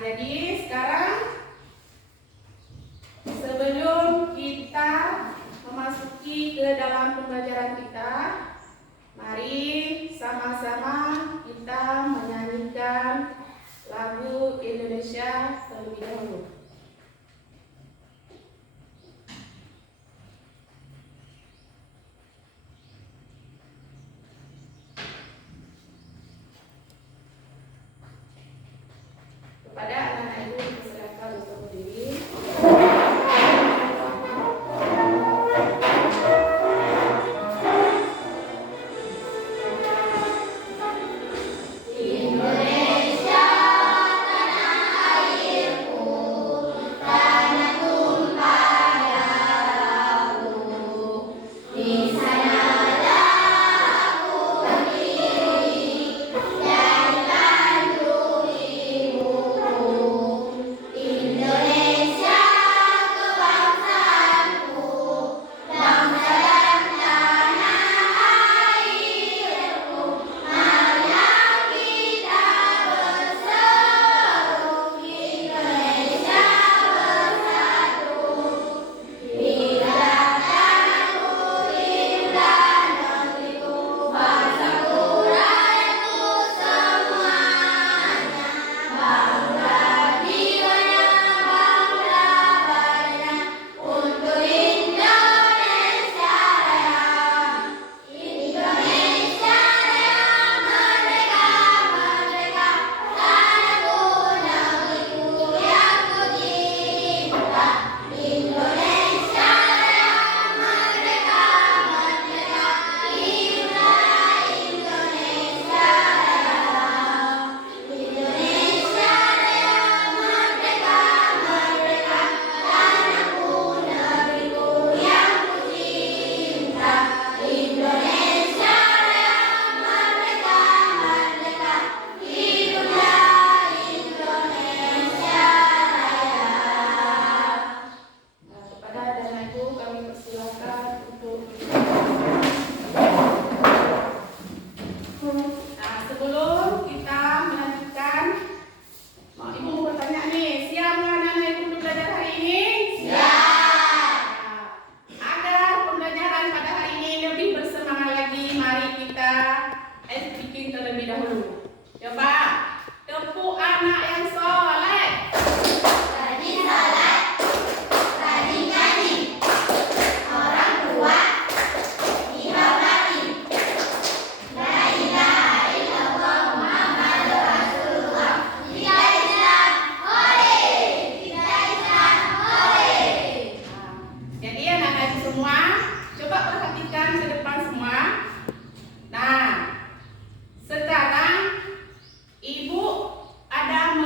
jadi sekarang sebelum kita memasuki ke dalam pembelajaran kita, mari sama-sama kita menyanyikan lagu Indonesia terlebih dahulu. Kepada anak-anak ibu dipersilakan untuk berdiri. Sekarang ibu ada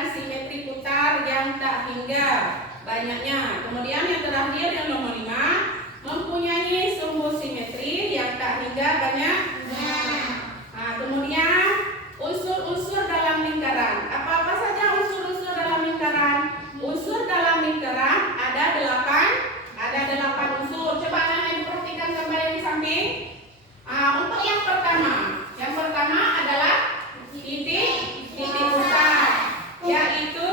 dan simetri putar yang tak hingga banyaknya. Kemudian yang terakhir yang nomor 5, mempunyai sumbu simetri yang tak hingga banyaknya. Nah, kemudian unsur-unsur dalam lingkaran. Apa-apa saja unsur-unsur dalam lingkaran? Unsur dalam lingkaran ada 8 unsur. Coba anak-anak perhatikan gambar yang di samping. Untuk yang pertama adalah titik pusat, yaitu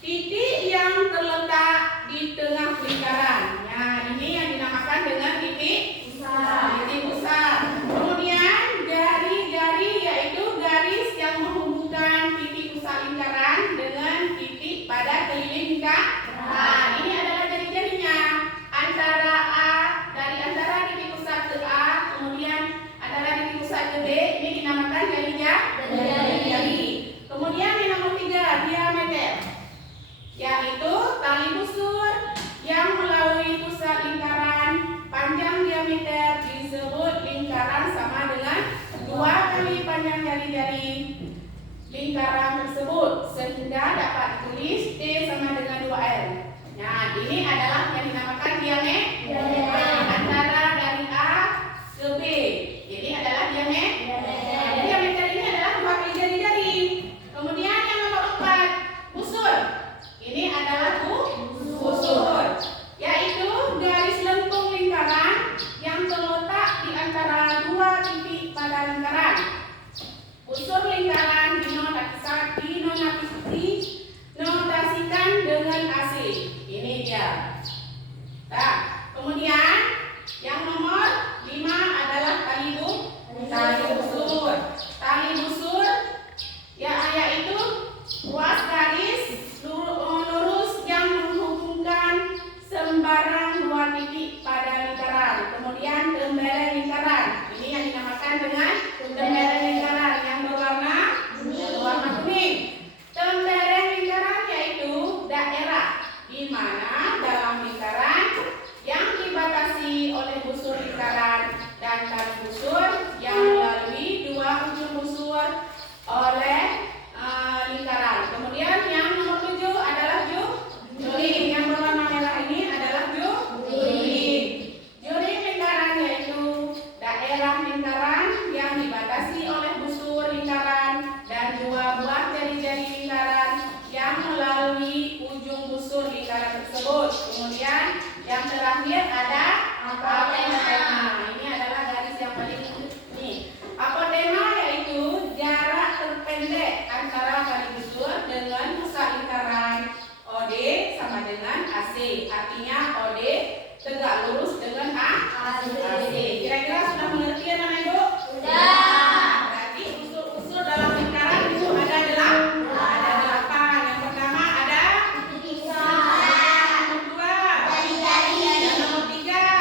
titik yang terletak di tengah lingkaran. Nah, ini yang dinamakan dengan titik pusat. Kemudian jari-jari, yaitu garis yang menghubungkan titik pusat lingkaran dengan titik pada keliling lingkaran. Nah, ini adalah jari-jarinya. Dari antara titik pusat ke A, kemudian antara titik pusat ke B, ini dinamakan jari-jari. Kemudian yang nomor 3, diameter, yaitu tali busur yang melalui pusat lingkaran. Panjang diameter disebut lingkaran sama dengan 2 kali panjang jari-jari lingkaran tersebut, sehingga dapat ditulis T sama dengan 2L. Nah, ini adalah yang dinamakan diameter antara dari A ke B. Ini adalah diameter. Diameter ini adalah 2 kali jari-jari. Kemudian yang nomor 4, busur. Ini adalah busur, yaitu garis lengkung lingkaran yang terletak di antara 2 titik pada lingkaran. Busur lingkaran dinotasikan dengan AC. Ini dia. Nah, kemudian yang nomor 5 adalah tali busur. Tali busur yaitu ruas garis lurus yang menghubungkan sembarang 2 titik pada lingkaran. Kemudian tembelan lingkaran. Ini yang dinamakan dengan tembelan lingkaran yang berwarna kuning. Tembelan lingkaran yaitu daerah di mana dalam lingkaran yang dibatasi oleh busur lingkaran dan tali busur yang melalui 2 ujung busur oleh lingkaran. Kemudian yang nomor 7 adalah juring. Yang berwarna merah ini adalah juring. Juring lingkaran yaitu daerah lingkaran yang dibatasi oleh busur lingkaran dan 2 buah jari-jari lingkaran yang melalui ujung busur lingkaran tersebut. Kemudian yang terakhir ada apotema. Ini adalah garis yang paling ini. Apotema yaitu jarak terpendek antara tali busur dengan pusat lingkaran. OD sama dengan AC. Artinya OD tegak lurus dengan AC. Kira-kira sudah mengerti ya anak ibu? Sudah. Berarti unsur-unsur dalam lingkaran itu ada 8. Yang pertama ada titik pusat. Yang nomor 2 jari-jari. Yang nomor 3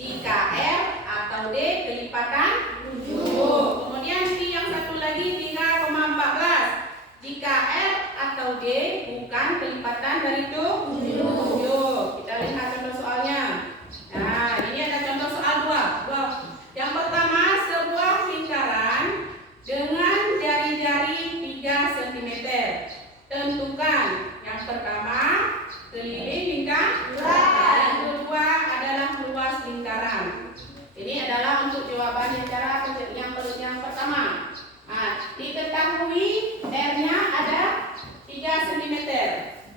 Jika R atau D kelipatan 7. Kemudian pi yang satu lagi 3,14. Jika R atau D bukan kelipatan dari 7. Kita lihat contoh soalnya. Nah, ini ada contoh soal 2. Yang pertama, sebuah lingkaran dengan jari-jari 3 cm. Tentukan yang pertama keliling lingkaran, yang kedua adalah luas lingkaran. Ini adalah untuk jawaban yang pertama. Nah, diketahui R-nya ada 3 cm.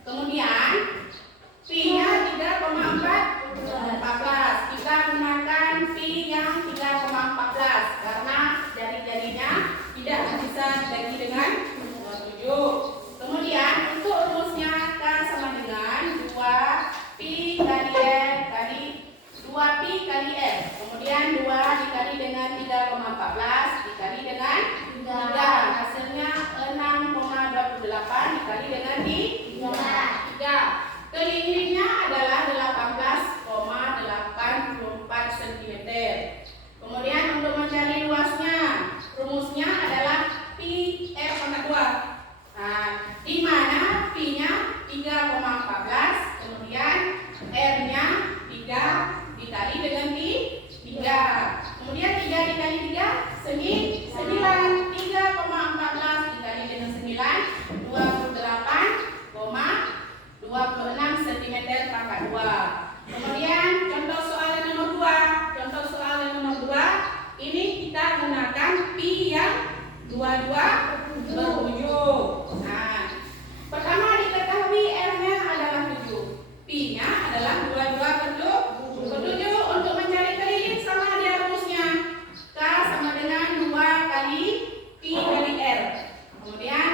Kemudian pi-nya 3,14. Kita gunakan pi yang 3,14 karena jari-jarinya tidak bisa dibagi dengan 7. Kemudian untuk rumusnya K sama dengan 2pi kali R kali 2pi kali R. Kemudian 2 dikali dengan 3,14 dikali dengan 3. Hasilnya 6,28 dikali dengan 3. Kelilingnya adalah 18,84 cm. Kemudian untuk mencari luasnya, rumusnya adalah pi R pangkat 2. Nah, di mana pi-nya 3,14, kemudian R-nya 3 dikali dengan 3. Kemudian 3 dikali 3 9. 3,14 dikali dengan 9 28,26 cm pangkat 2. Kemudian contoh soal yang nomor 2. Contoh soal yang nomor 2 ini kita gunakan pi yang 22/7. Nah, pertama diketahui R-nya adalah 7, pi-nya adalah 22/7. Untuk mencari keliling sama dia rumusnya. K sama dengan 2 kali pi kali R. Kemudian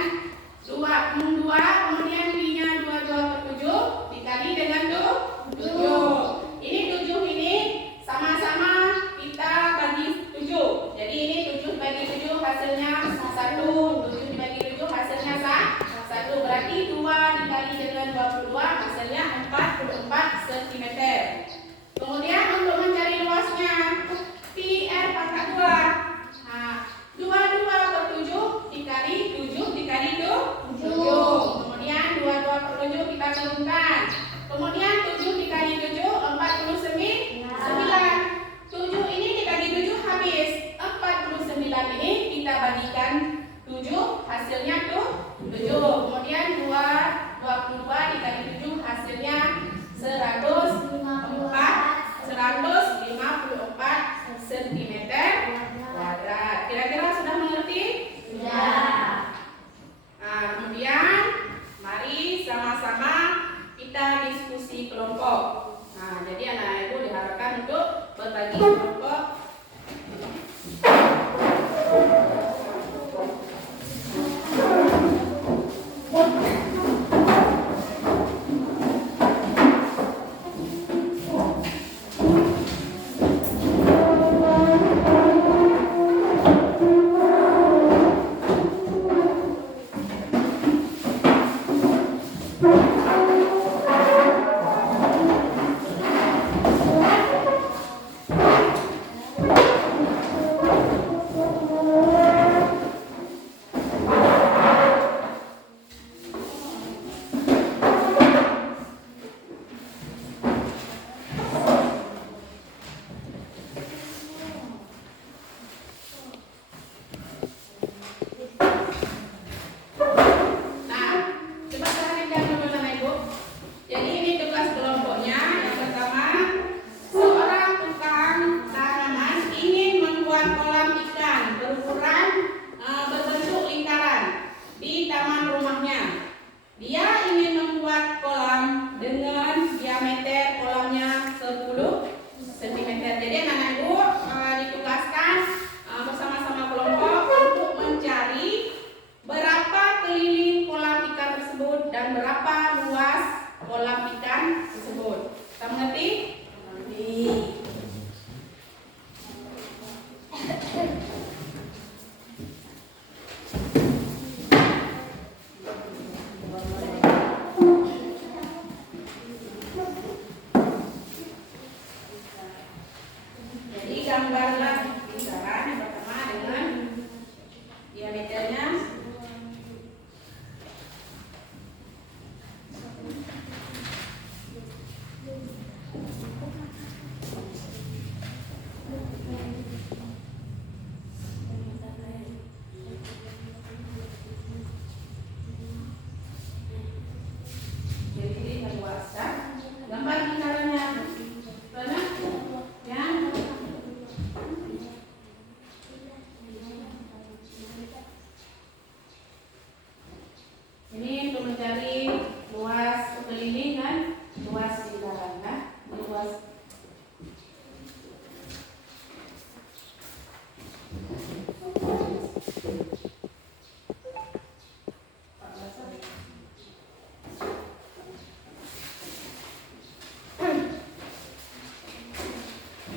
2, kemudian pi-nya 22/7 dikali dengan 7. Ini 7 ini sama-sama kita bagi 7. Jadi ini 7 bagi 7 hasilnya 1. 7 dibagi 7 hasilnya 1. Berarti 2 dikali dengan 22 hasilnya 44 cm. Kemudian untuk mencari luasnya pi R pangkat 2. Nah, 22/7 dikali 7 dikali 7. Kemudian 22/7 kita gabungkan. Kemudian 7 dikali 7 49. 7 ini dibagi 7 habis. 49 ini kita bagikan 7 hasilnya 7. Kemudian 22 dikali 7 hasilnya 154 cm kuadrat. Kira-kira sudah mengerti? Sudah. Nah, kemudian mari sama-sama kita diskusi kelompok. Nah, jadi anak ibu diharapkan untuk berbagi kelompok.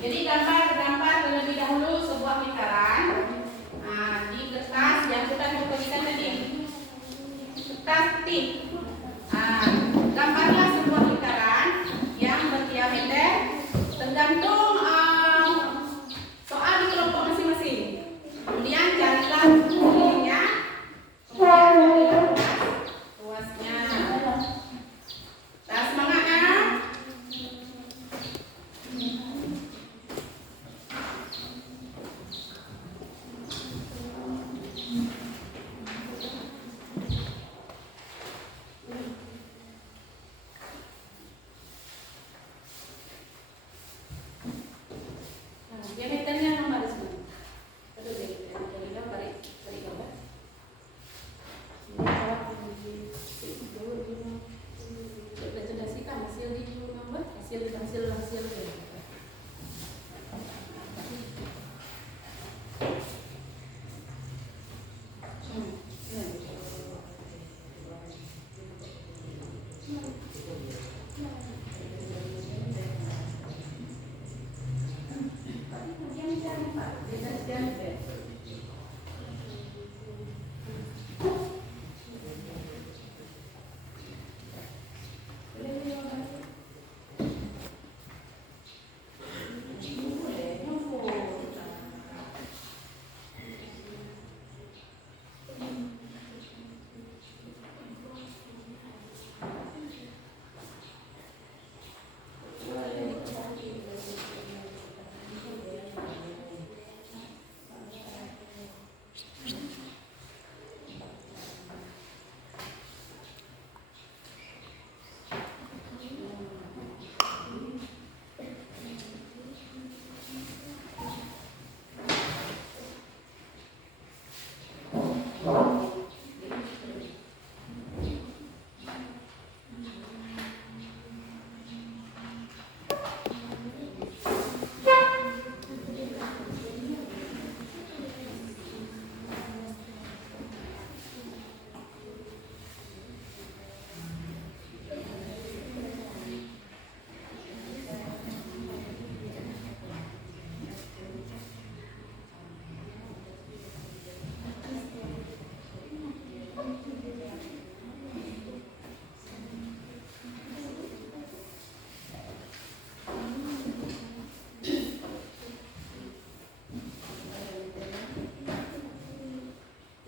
Jadi gambar terlebih dahulu sebuah lingkaran. Nah, di kertas yang kita fokuskan tadi, kertas tip. Nah, gambarlah sebuah lingkaran yang berdiameter tergantung soal di kelompok masing-masing. Kemudian carilah sekelilingnya, kemudian carilah luasnya. Nah, semangat ya. Diameternya nomor di sini. Aduh, dari gambar dari gambar. Representasikan hasil di gambar, hasil.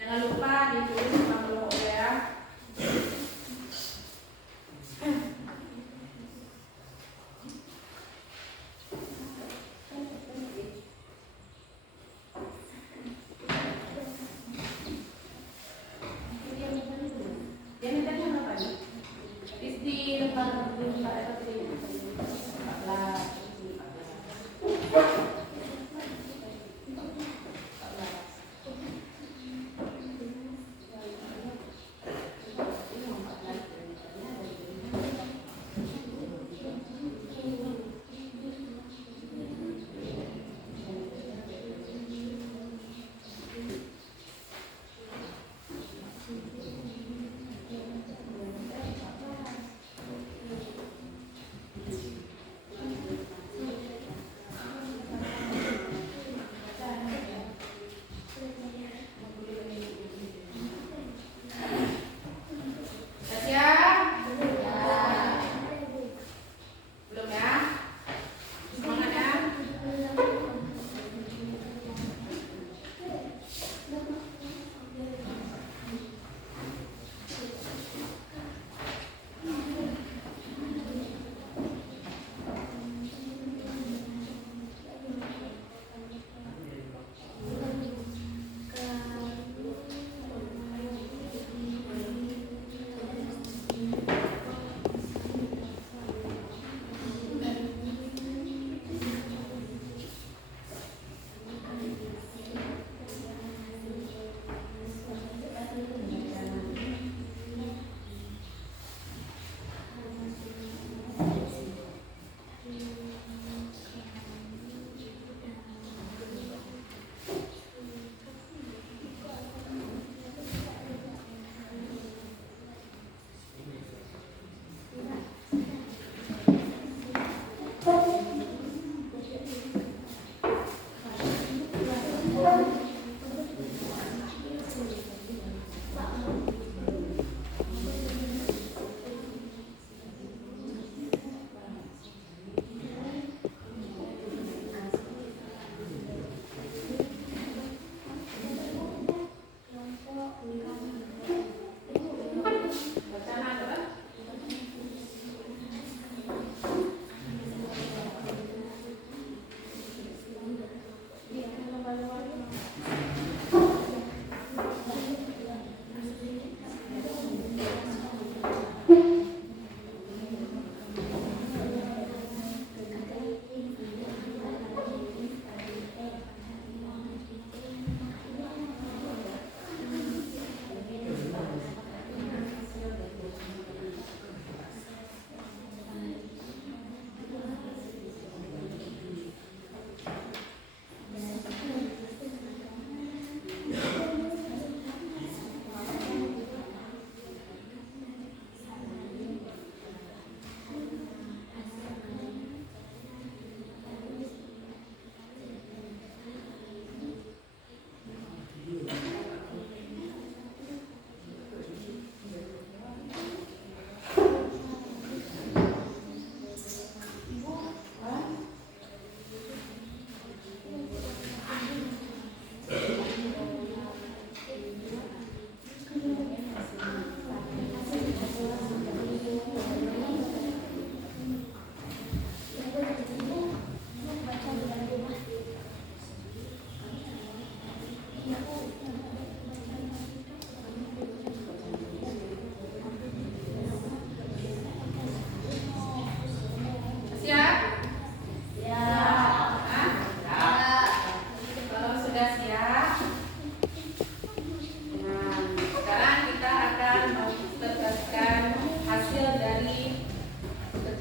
Jangan lupa ditulis nama kelompok ya. Diameternya berapa nih? Di depan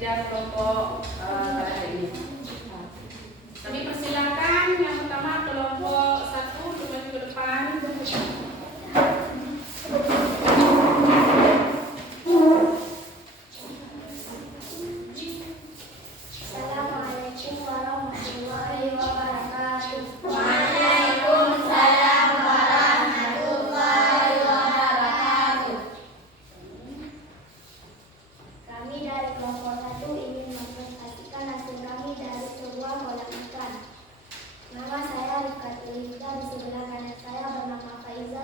kerja kelompok pada hari ini. Kami persilakan yang pertama kelompok 1 untuk maju ke depan. Assalamualaikum warahmatullahi wabarakatuh. Waalaikumsalam warahmatullahi wabarakatuh. Kami dari kelompok 1 ingin mempresentasikan hasil kami dari sebuah kolam ikan. Nama saya Rifkatul Hifda, di sebelah kanan saya bernama Faiza.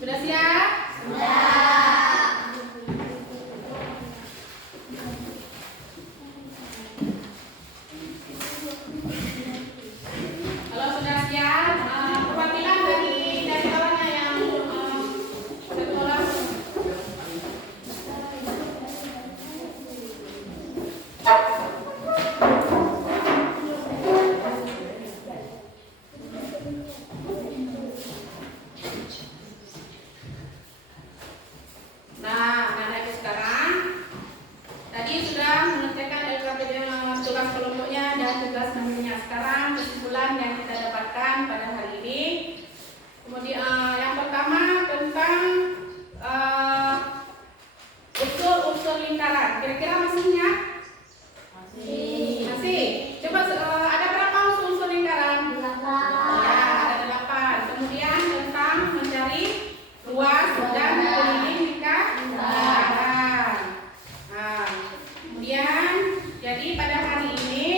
Sudah siap? Kalau sudah siap, perwakilan dari bawahnya yang satu orang. Nah, anak itu sekarang tadi sudah mengerjakan tugas kelompoknya dan tugas namanya. Sekarang kesimpulan yang kita dapatkan pada hari ini. Kemudian yang pertama tentang unsur-unsur lingkaran. Kira-kira masih ingat? Masih. Coba ada berapa unsur lingkaran? 8. Ya, ada 8. Kemudian tentang mencari ruas dan keliling lingkaran. Nah, kemudian jadi pada hari ini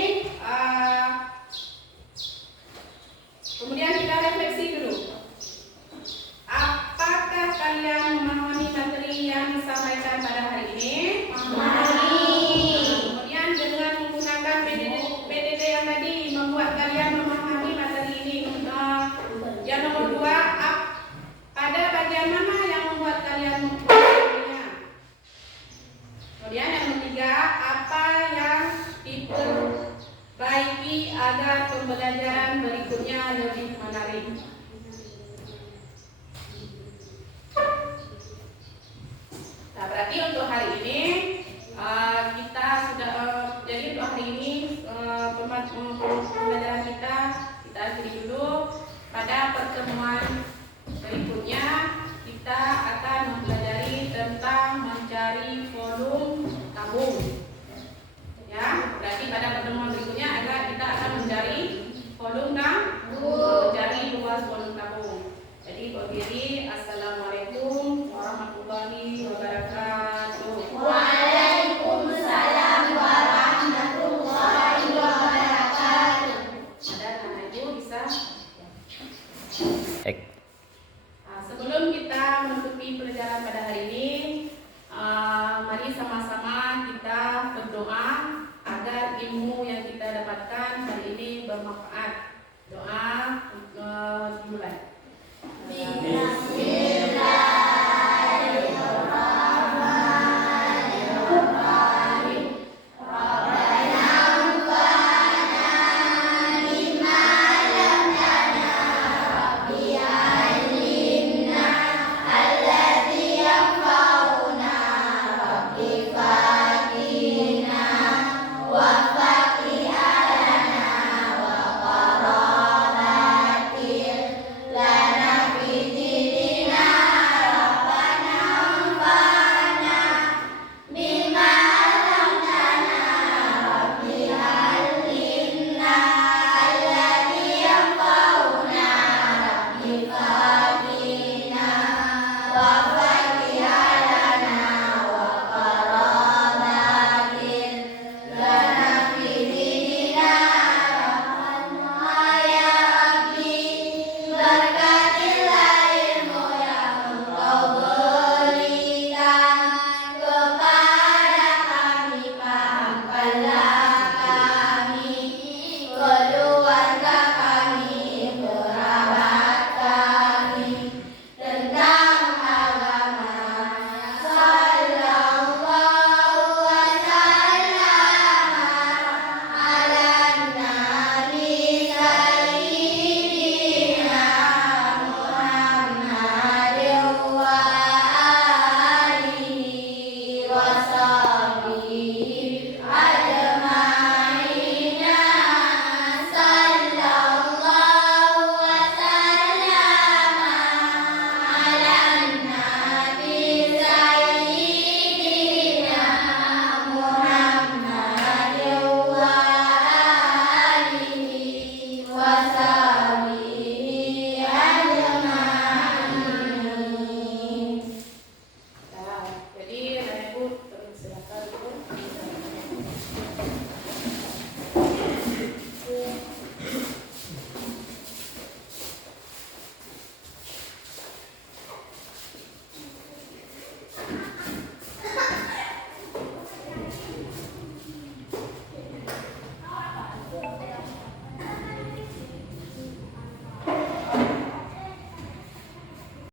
kemudian kita refleksi dulu. Apakah kalian memahami materi yang disampaikan pada hari ini? Kemudian dengan menggunakan PDD yang tadi membuat kalian memahami materi ini. Yang nomor 2, pada bagian mana yang membuat kalian memahaminya? Kemudian yang ketiga, apa yang diperbaiki agar pembelajaran berikutnya lebih menarik? Nah, berarti untuk hari ini kita sudah jadi untuk hari ini pembelajaran kita akhiri dulu. Pada pertemuan berikutnya kita akan mempelajari tentang mencari volume tabung. Ya, berarti pada pertemuan berikutnya kita akan mencari volume tabung, mencari luas volume tabung. Jadi berdiri, assalamualaikum warahmatullahi wabarakatuh. Waalaikumsalam warahmatullahi wabarakatuh. Ada anak ibu bisa?